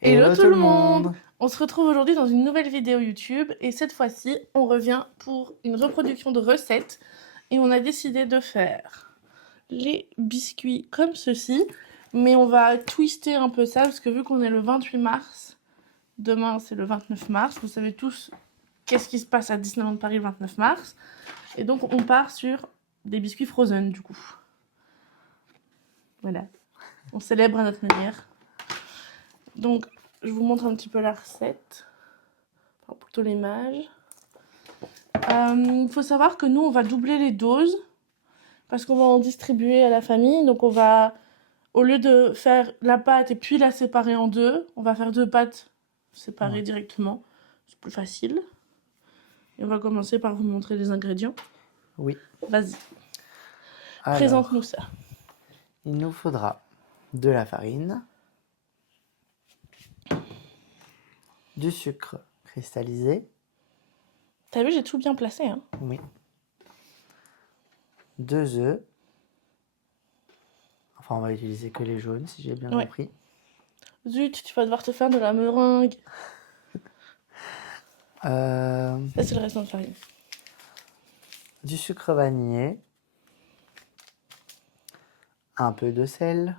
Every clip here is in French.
Hello tout le monde! On se retrouve aujourd'hui dans une nouvelle vidéo YouTube et cette fois-ci on revient pour une reproduction de recettes et on a décidé de faire les biscuits comme ceci, mais on va twister un peu ça parce que vu qu'on est le 28 mars, demain c'est le 29 mars, vous savez tous qu'est-ce qui se passe à Disneyland Paris le 29 mars, et donc on part sur des biscuits frozen du coup. Voilà, on célèbre à notre manière. Donc je vous montre un petit peu la recette, enfin plutôt l'image. Il faut savoir que nous on va doubler les doses parce qu'on va en distribuer à la famille, donc on va, au lieu de faire la pâte et puis la séparer en deux, on va faire deux pâtes séparées directement, c'est plus facile. Et on va commencer par vous montrer les ingrédients. Oui. Vas-y. Alors, présente-nous ça. Il nous faudra de la farine, du sucre cristallisé. T'as vu, j'ai tout bien placé, hein? Oui. 2 œufs. Enfin, on va utiliser que les jaunes, si j'ai bien compris. Zut, tu vas devoir te faire de la meringue. Ça, c'est le restant de farine. Du sucre vanillé. Un peu de sel.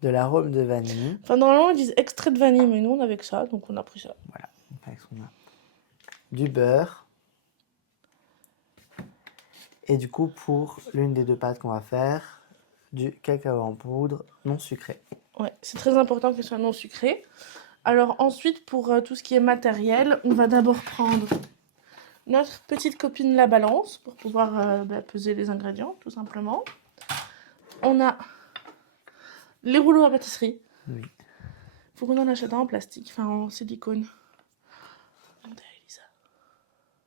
De l'arôme de vanille. Enfin, normalement, ils disent extrait de vanille, mais nous, on avait que ça, donc on a pris ça. Voilà, avec ce qu'on a. Du beurre. Et du coup, pour l'une des deux pâtes qu'on va faire, du cacao en poudre non sucré. Ouais, c'est très important qu'il soit non sucré. Alors ensuite, pour tout ce qui est matériel, on va d'abord prendre notre petite copine la balance pour pouvoir peser les ingrédients, tout simplement. On a les rouleaux à pâtisserie. Oui. Faut qu'on en achète un en plastique, enfin en silicone.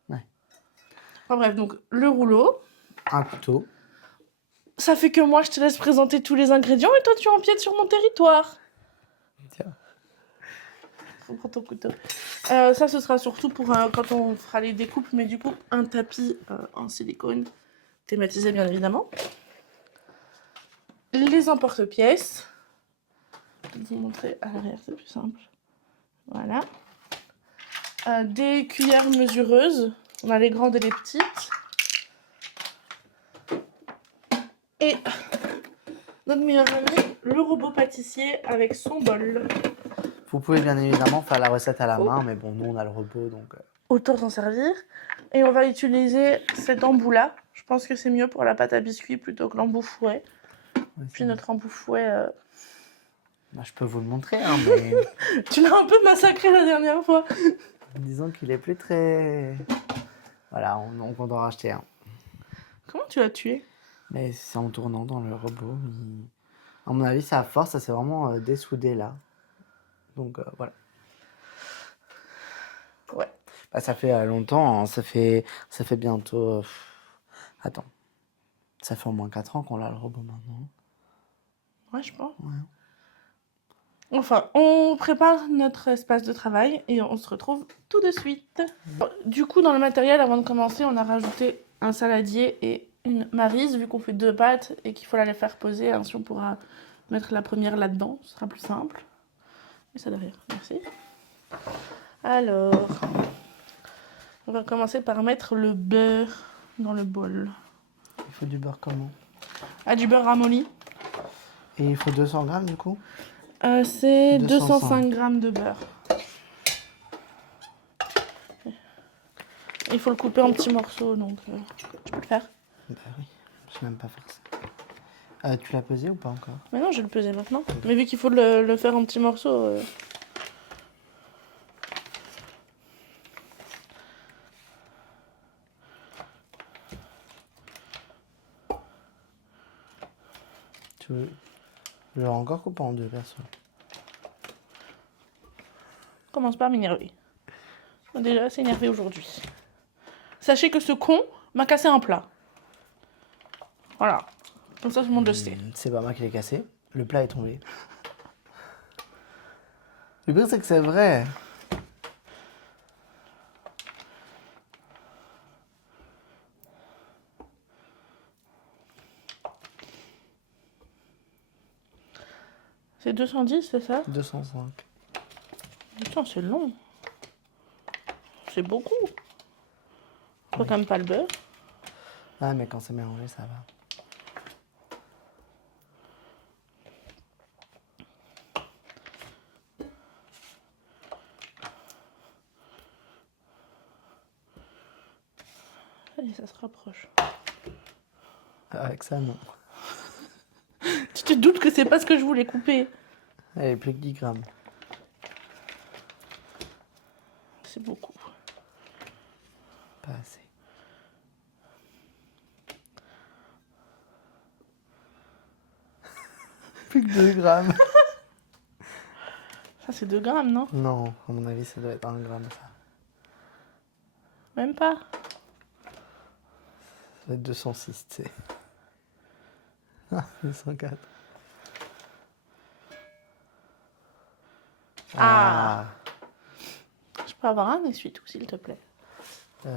Ouais. Enfin bref, donc le rouleau. Un couteau. Ça fait que moi, je te laisse présenter tous les ingrédients et toi, tu empiètes sur mon territoire. Tiens. Faut prendre ton couteau. Ça, ce sera surtout pour quand on fera les découpes, mais du coup, un tapis en silicone, thématisé bien évidemment. Les emporte-pièces. Je vais vous montrer à l'arrière, c'est plus simple. Voilà. Des cuillères mesureuses. On a les grandes et les petites. Et notre meilleur ami, le robot pâtissier avec son bol. Vous pouvez bien évidemment faire la recette à la main, mais bon, nous on a le robot, donc... Autant s'en servir. Et on va utiliser cet embout-là. Je pense que c'est mieux pour la pâte à biscuits plutôt que l'embout fouet. Ouais, puis notre embout fouet... Bah, je peux vous le montrer, hein, mais... Tu l'as un peu massacré la dernière fois. Disons qu'il est plus très... Voilà, on doit en racheter un. Comment tu l'as tué? Mais c'est en tournant dans le robot. À mon avis, sa force, ça s'est vraiment dessoudé là. Donc voilà. Ouais. Bah, ça fait longtemps, hein. Ça fait bientôt... Attends. Ça fait au moins 4 ans qu'on a le robot maintenant. Ouais, je pense. Ouais. Enfin, on prépare notre espace de travail et on se retrouve tout de suite. Du coup, dans le matériel, avant de commencer, on a rajouté un saladier et une maryse, vu qu'on fait deux pâtes et qu'il faut la les faire poser. Ainsi, on pourra mettre la première là-dedans, ce sera plus simple. Et ça derrière, merci. Alors, on va commencer par mettre le beurre dans le bol. Il faut du beurre comment? Ah, du beurre ramolli. Et il faut 200 grammes du coup? C'est 205 grammes de beurre. Il faut le couper en petits morceaux, donc tu peux le faire. Bah oui, je sais même pas faire ça. Tu l'as pesé ou pas encore? Mais non, je vais le peser maintenant. Mais vu qu'il faut le faire en petits morceaux... Tu veux... Je vais encore couper en deux, perso. Commence pas à m'énerver. Je suis déjà assez énervée aujourd'hui. Sachez que ce con m'a cassé un plat. Voilà. Comme ça, tout le monde le sait. C'est pas moi qui l'ai cassé. Le plat est tombé. Le pire, c'est que c'est vrai. C'est 210, c'est ça? 205. Putain, c'est long. C'est beaucoup. Faut Oui. quand même pas le beurre. Ah, mais quand c'est mélangé, ça va. Allez, ça se rapproche. Avec ça, non. Tu te doutes que c'est pas ce que je voulais couper. Allez, plus que 10 grammes. C'est beaucoup. Pas assez. Plus que 2 grammes. Ça, c'est 2 grammes, non? Non, à mon avis, ça doit être 1 gramme, ça. Même pas. Ça doit être 206, tu sais. Ah, 204. Ah. Je peux avoir un essuie-tout, s'il te plaît. Oui.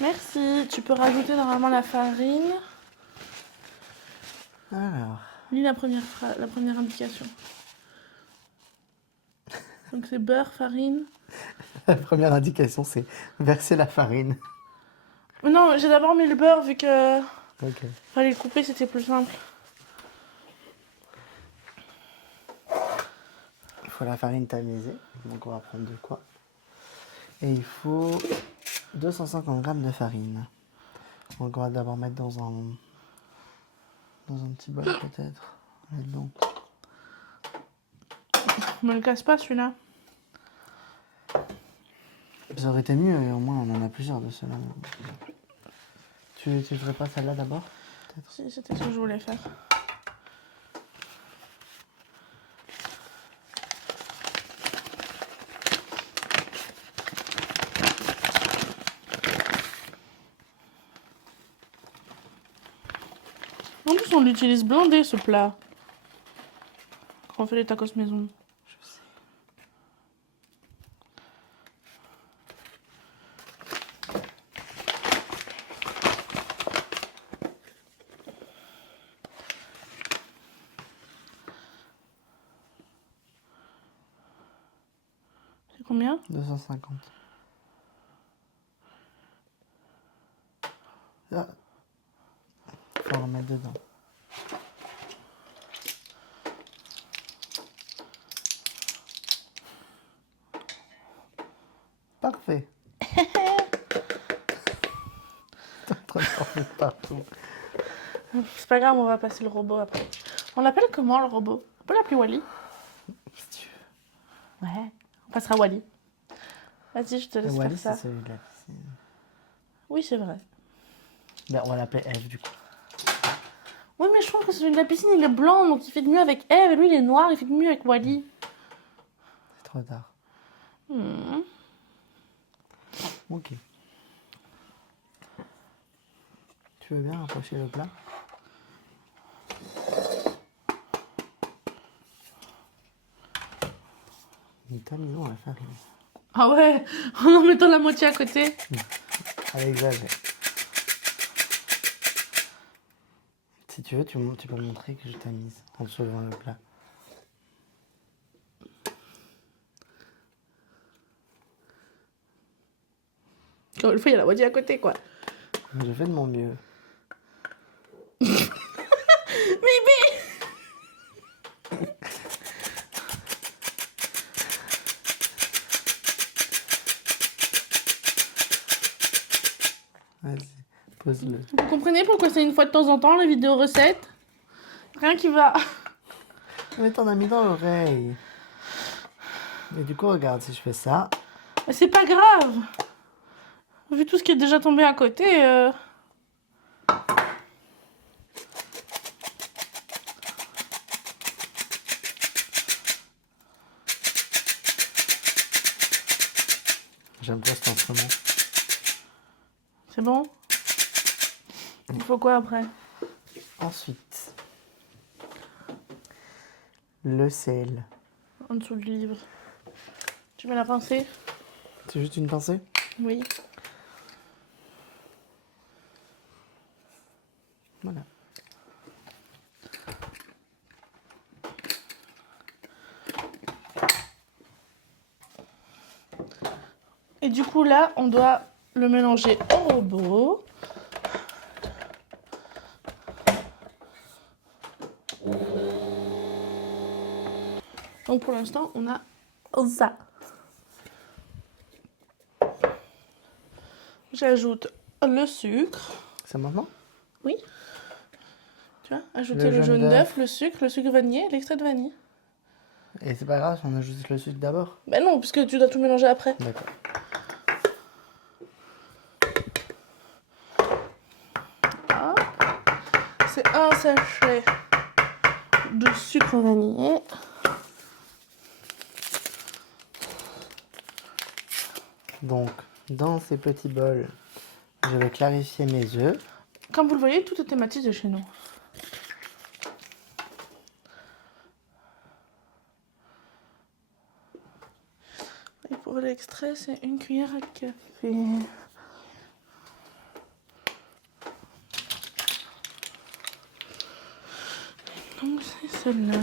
Merci. Tu peux rajouter normalement la farine. Alors, Lis la première indication. Donc c'est beurre, farine. la première indication, c'est verser la farine. Non, j'ai d'abord mis le beurre vu que Ok. fallait le couper, c'était plus simple. Il faut la farine tamisée. Donc, on va prendre de quoi. Et il faut 250 grammes de farine. Donc, on va d'abord mettre dans un petit bol, peut-être. Là-dedans. Me le casse pas celui-là. Ça aurait été mieux, et au moins, on en a plusieurs de ceux-là. Tu ferais pas celle-là d'abord? Peut-être. Si, c'était ce que je voulais faire. En plus, on l'utilise blindé ce plat. Quand on fait les tacos maison. Je sais. C'est combien? 250. Ah. Faut en remettre dedans. Parfait. T'es en train de t'en mettre partout. C'est pas grave, on va passer le robot après. On l'appelle comment le robot? On peut l'appeler Wally? Si tu veux. Ouais. On passera Wally. Vas-y, je te laisse Wally, faire c'est ça. celui de la piscine. Oui, c'est vrai. Ben, on va l'appeler Eve, du coup. Oui, mais je trouve que celui de la piscine, il est blanc, donc il fait de mieux avec Eve. Et lui, il est noir, il fait de mieux avec Wally. C'est trop tard. Hmm. Ok. Tu veux bien approcher le plat? Mais tamisons la farine. Ah ouais, en mettant la moitié à côté. Elle exagère. Si tu veux, tu peux montrer que je tamise en soulevant le plat. Quand une fois, il y a la moitié à côté, quoi. Je fais de mon mieux. Vas-y, pose-le. Vous comprenez pourquoi c'est une fois de temps en temps, les vidéos recettes? Rien qui va. Mais t'en as mis dans l'oreille. Et du coup, regarde, si je fais ça, Mais c'est pas grave. Vu tout ce qui est déjà tombé à côté, j'aime pas cet instrument. c'est bon. Il faut quoi après? Ensuite, le sel. En dessous du livre. Tu mets la pincée? C'est juste une pincée? Oui. Voilà. Et du coup, là, on doit le mélanger au robot. Donc pour l'instant, on a ça. J'ajoute le sucre. C'est maintenant? Oui. Tu vois, ajouter le jaune d'œuf, le sucre vanillé et l'extrait de vanille. Et c'est pas grave, on ajoute le sucre d'abord? Ben non, puisque tu dois tout mélanger après. D'accord. Hop. C'est un sachet de sucre vanillé. Donc, dans ces petits bols, je vais clarifier mes œufs. Comme vous le voyez, tout est thématisé chez nous. Et pour l'extrait, c'est une cuillère à café. Donc c'est celle-là.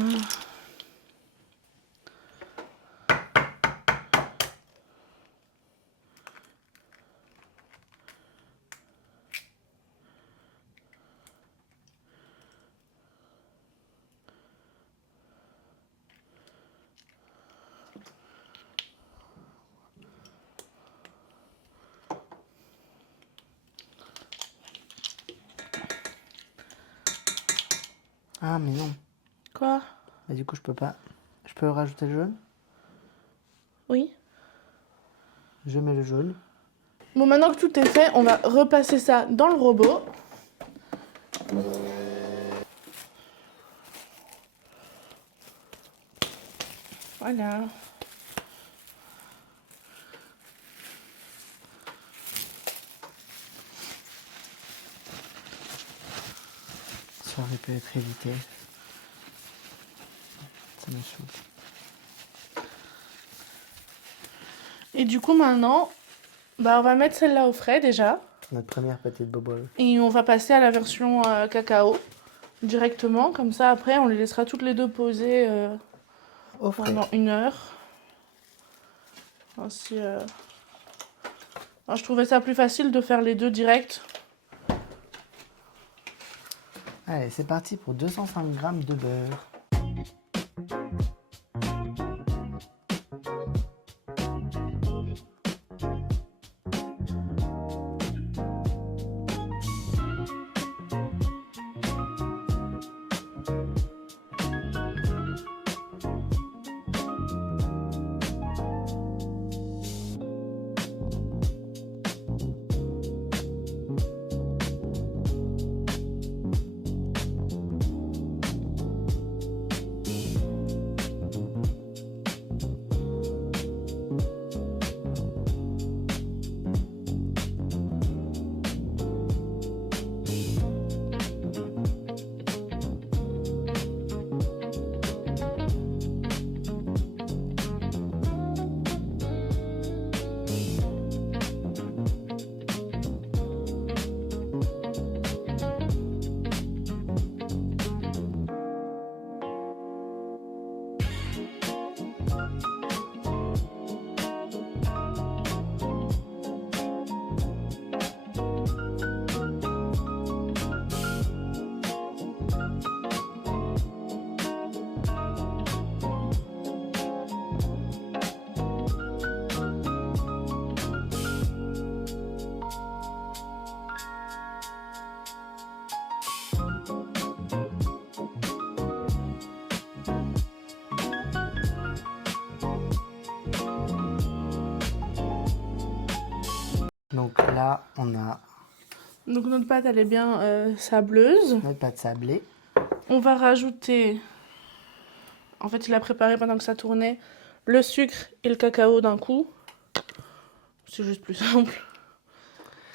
Ah, mais non. Quoi? Bah, du coup, je peux pas. Je peux rajouter le jaune? Oui. Je mets le jaune. Bon, maintenant que tout est fait, on va repasser ça dans le robot. Voilà. Ça aurait pu être évité. Ça me saoule. Et du coup, maintenant, bah, on va mettre celle-là au frais déjà. Notre première petite bobole. Et on va passer à la version cacao directement. Comme ça, après, on les laissera toutes les deux poser Au frais. pendant 1 heure. Ainsi, je trouvais ça plus facile de faire les deux directs. Allez, c'est parti pour 205 g de beurre. Donc là, on a Donc notre pâte, elle est bien sableuse. notre pâte sablée. On va rajouter, en fait il a préparé pendant que ça tournait, le sucre et le cacao d'un coup. C'est juste plus simple.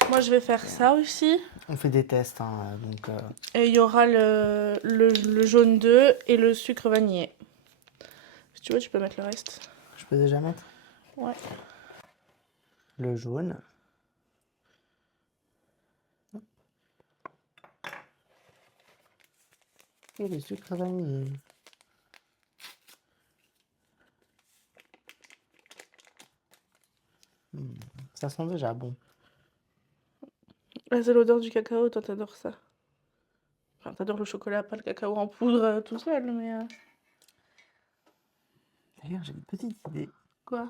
Moi je vais faire ça aussi. On fait des tests, hein, donc... Et il y aura le jaune d'œuf et le sucre vanillé. Si tu veux, tu peux mettre le reste. Je peux déjà mettre Ouais. le jaune. Et le sucre vanillé. Ça sent déjà bon. Ah, c'est l'odeur du cacao, toi t'adores ça. Enfin, t'adores le chocolat, pas le cacao en poudre tout seul, mais... D'ailleurs, j'ai une petite idée. Quoi?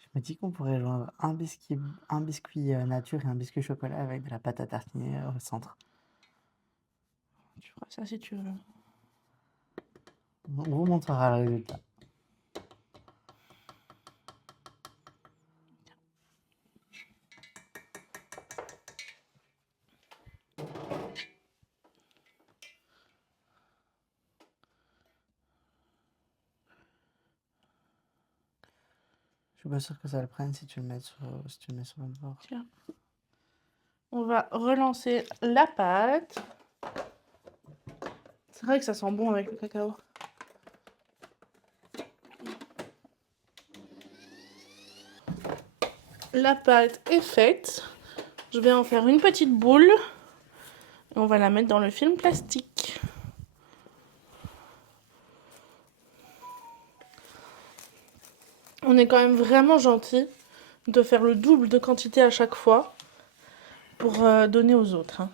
Je me dis qu'on pourrait joindre un biscuit nature et un biscuit chocolat avec de la pâte à tartiner au centre. Tu feras ça si tu veux. On vous montrera le résultat. Je suis pas sûr que ça le prenne si tu le mets sur le bord. Tiens. On va relancer la pâte. C'est vrai que ça sent bon avec le cacao. La pâte est faite. Je vais en faire une petite boule. Et on va la mettre dans le film plastique. On est quand même vraiment gentil de faire le double de quantité à chaque fois pour donner aux autres. Hein.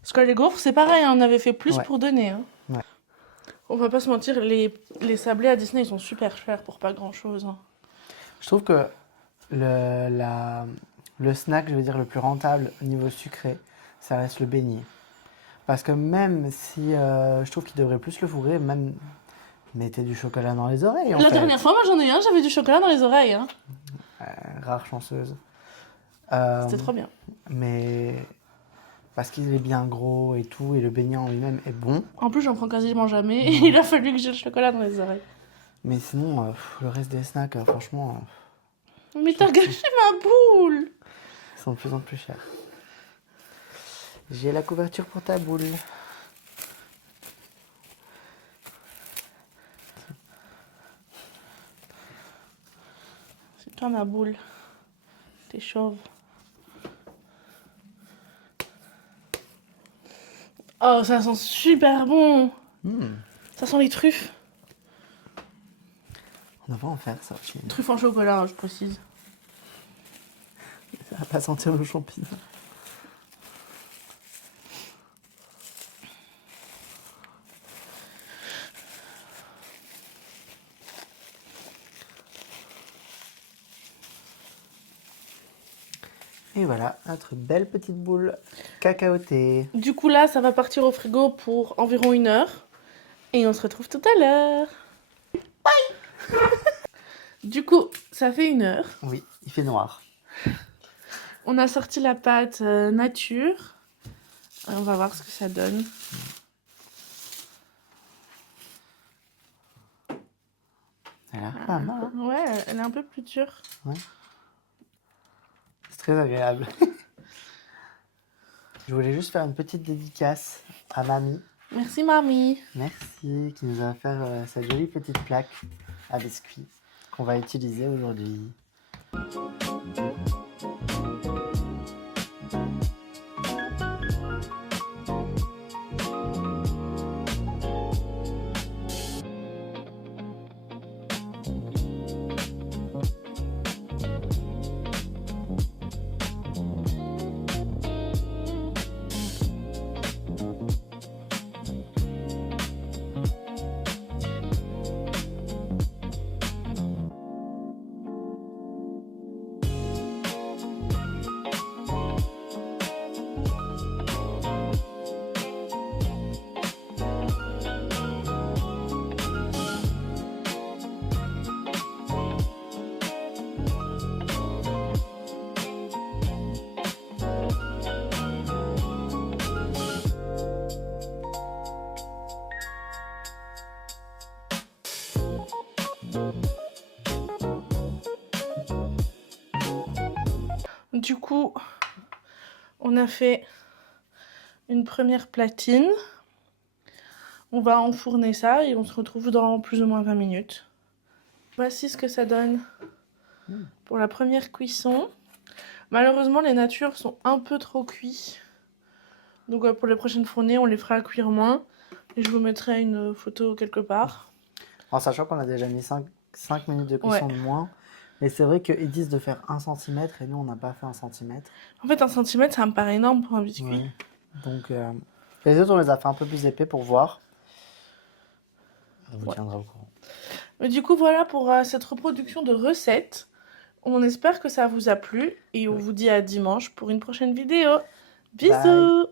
Parce que les gaufres, c'est pareil, hein, on avait fait plus pour donner. Hein. Ouais. On va pas se mentir, les sablés à Disney, ils sont super chers pour pas grand-chose. Hein. Je trouve que le snack, je veux dire, le plus rentable au niveau sucré, ça reste le beignet. Parce que même si je trouve qu'il devrait plus le fourrer, même mettez du chocolat dans les oreilles. La dernière fois, moi j'en ai eu un, j'avais du chocolat dans les oreilles. Hein. Rare chanceuse. C'était trop bien. Mais parce qu'il est bien gros et tout, et le beignet en lui-même est bon. En plus, j'en prends quasiment jamais. Et il a fallu que j'ai le chocolat dans les oreilles. Mais sinon, le reste des snacks, franchement, Mais t'as gâché ma boule! ils sont de plus en plus chers. J'ai la couverture pour ta boule. C'est toi ma boule. T'es chauve. Oh, ça sent super bon! Ça sent les truffes. On devrait en faire ça aussi. Truffes en chocolat, hein, je précise. Ça va pas sentir le champignon. Et voilà, notre belle petite boule cacaotée. Du coup, là, ça va partir au frigo pour environ 1 heure. Et on se retrouve tout à l'heure. Bye! Du coup, ça fait 1 heure. Oui, il fait noir. On a sorti la pâte nature. On va voir ce que ça donne. Elle a pas mal. Hein. Ouais, elle est un peu plus dure. Ouais. C'est très agréable. Je voulais juste faire une petite dédicace à mamie. Merci, mamie. Merci, qui nous a offert cette jolie petite plaque à biscuits qu'on va utiliser aujourd'hui. Du coup, on a fait une première platine. On va enfourner ça et on se retrouve dans plus ou moins 20 minutes. Voici ce que ça donne pour la première cuisson. Malheureusement, les natures sont un peu trop cuits. Donc pour les prochaines fournées, on les fera cuire moins. Et je vous mettrai une photo quelque part. En sachant qu'on a déjà mis 5 minutes de cuisson de moins. Et c'est vrai qu'ils disent de faire 1 centimètre et nous on n'a pas fait 1 centimètre. En fait, 1 centimètre, ça me paraît énorme pour un biscuit. Ouais. Donc les autres on les a fait un peu plus épais pour voir. On vous tiendra au courant. Mais du coup, voilà pour cette reproduction de recettes. On espère que ça vous a plu et on vous dit à dimanche pour une prochaine vidéo. Bisous! Bye.